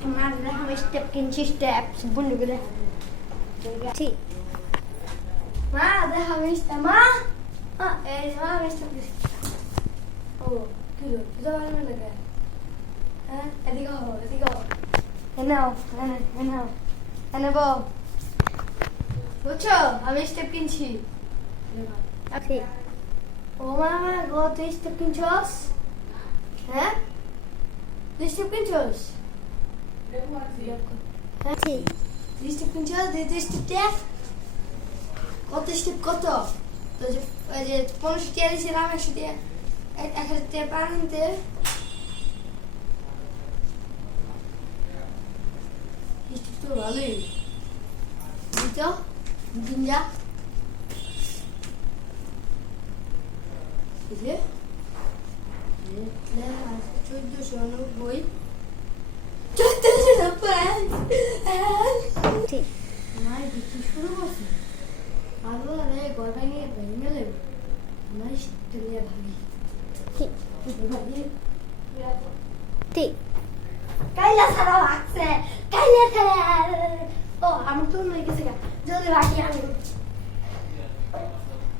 Kemarin kami step kinci step sebelum juga. ঠিক Ma, ada kami step ma. Ma, kami step. Oh, kilo. Kita mana lagi? Edik kau. Enak bo. বুঝছো আমি step কিনছি ঠিক ও মামা গো তুই step কিনছস হ্যাঁ তুই স্টেপ কিনছস ঠিক তুই স্টেপ কিনছস তুই স্টেপ কত স্টেপ কত তো যে ওই যে 15 টাকা দিয়েছিলাম 100 টাকা 1000 টাকা আনতে স্টেপ তো ভালোই দিতো দিনজা বুঝলে 1490 ঠিক আমার বিক্রি শুরু করছে ভালো রে ঘর ভেঙে ভেঙে নেবে আমার স্টেলে ভাবি ঠিক ঠিক কাইলা সারা লাগছে কাইলা ছাড়া ও আমি তো নই গেছে জলদি রাখি আমি